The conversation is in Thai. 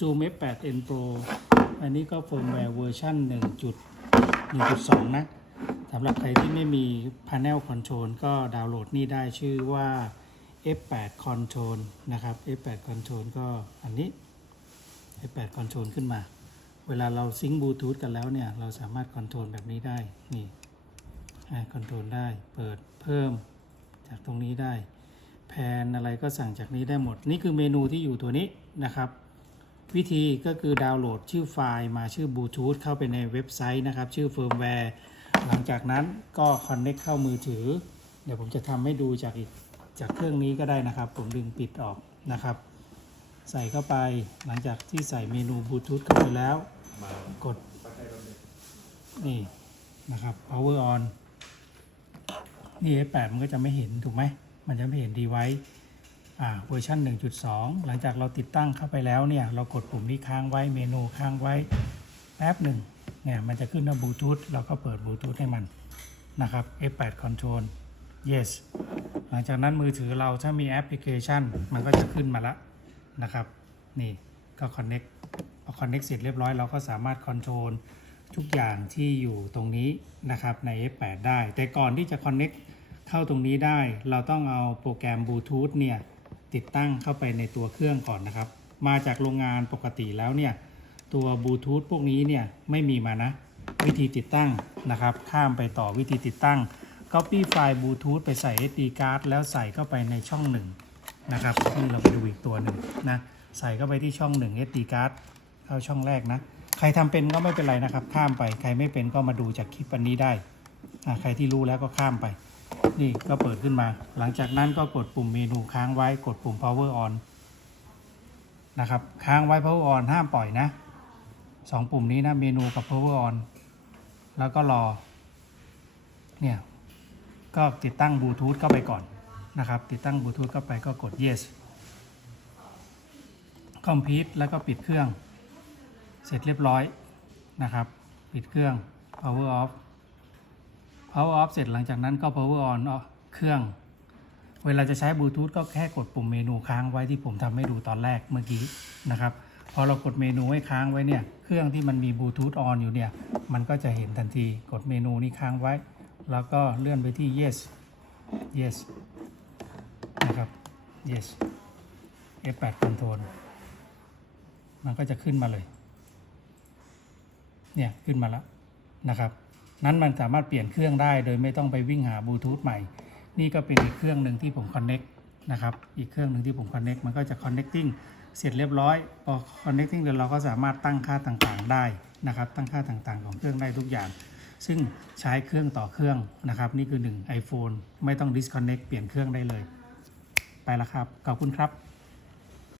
Zoom F8N Pro อันนี้ก็เฟิร์มแวร์เวอร์ชัน1.1.2 นะสำหรับใครที่ไม่มี Panel Control ก็ดาวน์โหลดนี่ได้ชื่อว่า F8 Control นะครับ F8 Control ก็อันนี้ F8 Control ขึ้นมา เวลาเราซิงค์บลูทูธกันแล้วเนี่ย เราสามารถคอนโทรลแบบนี้ได้ นี่คอนโทรลได้ เปิดเพิ่มจากตรงนี้ได้ แพนอะไรก็สั่งจากนี้ได้หมด นี่คือเมนูที่อยู่ตัวนี้นะครับ วิธีก็คือดาวน์โหลดชื่อไฟล์มาชื่อบลูทูธเข้าไปในเว็บไซต์นะครับ ชื่อเฟิร์มแวร์หลังจากนั้นก็คอนเน็กเข้ามือถือ เดี๋ยวผมจะทำให้ดูจากอีกจากเครื่องนี้ก็ได้นะครับ ผมดึงปิดออกนะครับ ใส่เข้าไปหลังจากที่ใส่เมนูบลูทูธเข้าไปแล้ว กด นี่นะครับ power on นี่ F8 มันก็จะไม่เห็นถูกไหม มันจะไม่เห็นดีไว้ เวอร์ชัน1.2 หลังจากเราติดตั้งเข้าไปแล้วเนี่ย เรากดปุ่มนี้ค้างไว้เมนูค้างไว้แป๊บหนึ่งเนี่ยมันจะขึ้นว่าบลูทูธเราก็เปิดบลูทูธให้มันนะครับ F8 control yes หลังจากนั้นมือถือเราถ้ามีแอปพลิเคชัน มันก็จะขึ้นมาล้วนะครับ นี่ก็ connect พอ connect เสร็จเรียบร้อยเราก็สามารถ control ทุกอย่างที่อยู่ตรงนี้นะครับใน F8 ได้ แต่ก่อนที่จะ connect เข้าตรงนี้ได้ เราต้องเอาโปรแกรมบลูทูธเนี่ย ติดตั้งเข้าไปในตัวเครื่องก่อนนะครับ มาจากโรงงานปกติแล้วเนี่ย ตัวบลูทูธพวกนี้เนี่ยไม่มีมานะ วิธีติดตั้งนะครับ ข้ามไปต่อวิธีติดตั้ง Copy ไฟล์บลูทูธไปใส่ SD card แล้วใส่เข้าไปในช่องหนึ่งนะครับนี่เราไปดูอีกตัวหนึ่งนะใส่เข้าไปที่ช่องหนึ่ง SD card เข้าช่องแรกนะ ใครทำเป็นก็ไม่เป็นไรนะครับ ข้ามไป ใครไม่เป็นก็มาดูจากคลิปอันนี้ได้ใครที่รู้แล้วก็ข้ามไป นี่ก็เปิดขึ้นมา หลังจากนั้นก็กดปุ่มเมนูค้างไว้กดปุ่ม power on นะครับค้างไว้ power on ห้ามปล่อยนะสองปุ่มนี้นะเมนูกับ power on แล้วก็รอ เนี่ย ก็ติดตั้งบลูทูธเข้าไปก่อนนะครับ ติดตั้งบลูทูธเข้าไปก็กด yes คอมพิวแล้วก็ปิดเครื่อง เสร็จเรียบร้อยนะครับ ปิดเครื่อง power off power off เสร็จหลังจากนั้นก็ power on เครื่อง เวลาจะใช้บลูทูธก็แค่กดปุ่มเมนูค้างไว้ที่ผมทำให้ดูตอนแรกเมื่อกี้นะครับพอเรากดเมนูไว้ค้างไว้เนี่ยเครื่องที่มันมีบลูทูธออนอยู่เนี่ยมันก็จะเห็นทันทีกดเมนูนี้ค้างไว้ แล้วก็เลื่อนไปที่ yes yes นะครับ yes F8 control มันก็จะขึ้นมาเลย เนี่ย ขึ้นมาแล้วนะครับ นั้นมันสามารถเปลี่ยนเครื่องได้ โดยไม่ต้องไปวิ่งหาบลูทูธใหม่ นี่ก็เป็นอีกเครื่องหนึ่งที่ผม connect นะครับ อีกเครื่องหนึ่งที่ผม connect มันก็จะ connecting เสร็จเรียบร้อย พอ connecting เสร็จเราก็สามารถตั้งค่าต่างๆได้นะครับ ตั้งค่าต่างๆ ของเครื่องได้ทุกอย่าง ซึ่งใช้เครื่องต่อเครื่องนะครับ นี่คือ 1 iPhone ไม่ต้อง disconnect เปลี่ยนเครื่องได้เลย ไปแล้วครับ ขอบคุณครับ